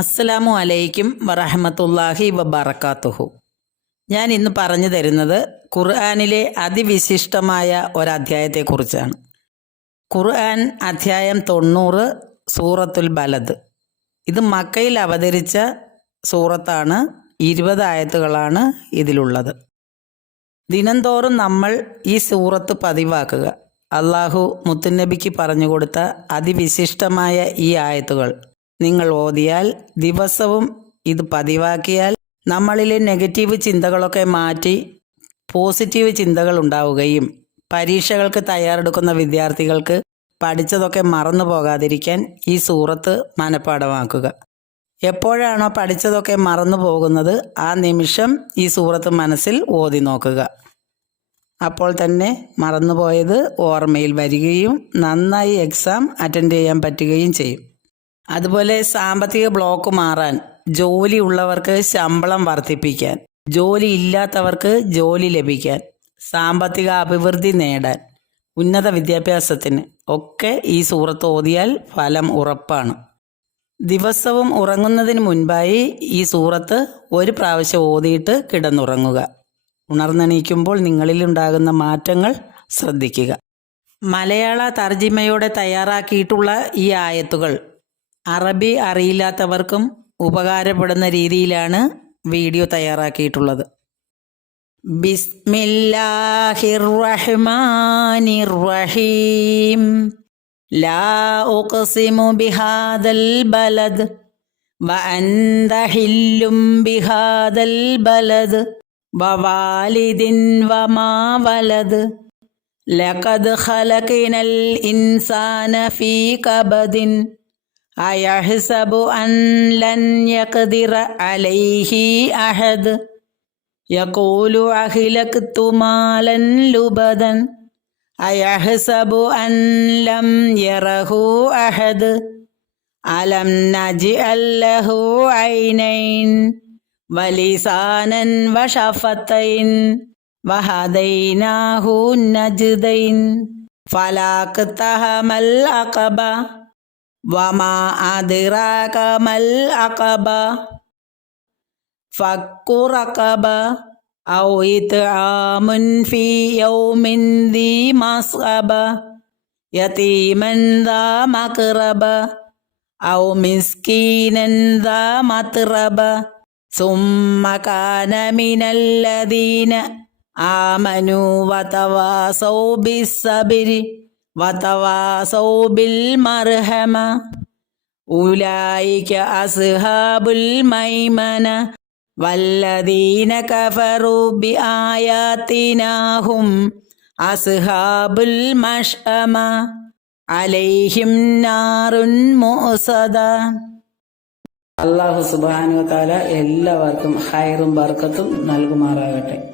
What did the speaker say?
അസ്സലാമു അലൈക്കും വറഹമത്തല്ലാഹി വബറക്കാത്തുഹു ഞാൻ ഇന്ന് പറഞ്ഞു തരുന്നത് ഖുർആാനിലെ അതിവിശിഷ്ടമായ ഒരധ്യായത്തെക്കുറിച്ചാണ്. ഖുർആൻ അധ്യായം തൊണ്ണൂറ് സൂറത്തുൽ ബലദ്. ഇത് മക്കയിൽ അവതരിച്ച സൂറത്താണ് ഇരുപത് ആയത്തുകളാണ് ഇതിലുള്ളത്. ദിനംതോറും നമ്മൾ ഈ സൂറത്ത് പതിവാക്കുക. അള്ളാഹു മുത്തുനബിക്ക് പറഞ്ഞു കൊടുത്ത അതിവിശിഷ്ടമായ ഈ ആയത്തുകൾ നിങ്ങൾ ഓതിയാൽ ദിവസവും ഇത് പതിവാക്കിയാൽ നമ്മളിലെ നെഗറ്റീവ് ചിന്തകളൊക്കെ മാറ്റി പോസിറ്റീവ് ചിന്തകൾ ഉണ്ടാവുകയും പരീക്ഷകൾക്ക് തയ്യാറെടുക്കുന്ന വിദ്യാർത്ഥികൾക്ക് പഠിച്ചതൊക്കെ മറന്നു പോകാതിരിക്കാൻ ഈ സൂറത്ത് മനഃപ്പാടമാക്കുക എപ്പോഴാണോ പഠിച്ചതൊക്കെ മറന്നു പോകുന്നത് ആ നിമിഷം ഈ സൂറത്ത് മനസ്സിൽ ഓതി നോക്കുക. അപ്പോൾ തന്നെ മറന്നുപോയത് ഓർമ്മയിൽ വരികയും നന്നായി എക്സാം അറ്റൻഡ് ചെയ്യാൻ പറ്റുകയും ചെയ്യും. അതുപോലെ സാമ്പത്തിക ബ്ലോക്ക് മാറാൻ ജോലി ഉള്ളവർക്ക് ശമ്പളം വർദ്ധിപ്പിക്കാൻ ജോലി ഇല്ലാത്തവർക്ക് ജോലി ലഭിക്കാൻ സാമ്പത്തിക അഭിവൃദ്ധി നേടാൻ ഉന്നത വിദ്യാഭ്യാസത്തിന് ഒക്കെ ഈ സൂറത്ത് ഓതിയാൽ ഫലം ഉറപ്പാണ്. ദിവസവും ഉറങ്ങുന്നതിന് മുൻപായി ഈ സൂറത്ത് ഒരു പ്രാവശ്യം ഓതിയിട്ട് കിടന്നുറങ്ങുക. ഉണർന്നെണീക്കുമ്പോൾ നിങ്ങളിലുണ്ടാകുന്ന മാറ്റങ്ങൾ ശ്രദ്ധിക്കുക. മലയാള തർജിമയോടെ തയ്യാറാക്കിയിട്ടുള്ള ഈ ആയത്തുകൾ അറബി അറിയില്ലാത്തവർക്കും ഉപകാരപ്പെടുന്ന രീതിയിലാണ് വീഡിയോ തയ്യാറാക്കിയിട്ടുള്ളത്. ബിസ്മില്ലാഹിർ റഹ്മാനിർ റഹീം ലാ ബിഹാദൽ ബലദ്. ബിഹാദൽ ബലദ്. ലഖദ് ഇൻസാന ഫീ കബദിൻ. അയഹ്സബു അൻലൻ യഖ്ദിറ അലൈഹി അഹദ്. യഖൂലു അഹ്ലക്തു മാലൻ ലുബദൻ. അയഹ്സബു അൻലം യറഹു അഹദ്. അലം നജി അല്ലഹു ഐനൈൻ. വലിസാനൻ വഷഫത്തൈൻ വഹദൈനാഹു നജ്ദൈൻ. ഫലാഖ്തഹമൽ അഖബ. فلا اقتحم العقبة وما أدراك ما العقبة فك رقبة أو إطعام في يوم ذي مسغبة يتيما ذا مقربة أو مسكينا ذا متربة ثم كان من الذين آمنوا وتواصوا بالصبر ബിൽ മർഹമ. അസ്ഹാബുൽ മൈമന. വല്ലദീന കഫറു ബി അസ്ഹാബുൽ അലൈഹിം അള്ളാഹു സുബാനുവ താല എല്ലാവർക്കും ഹൈറും ബർക്കത്തും നൽകുമാറാകട്ടെ.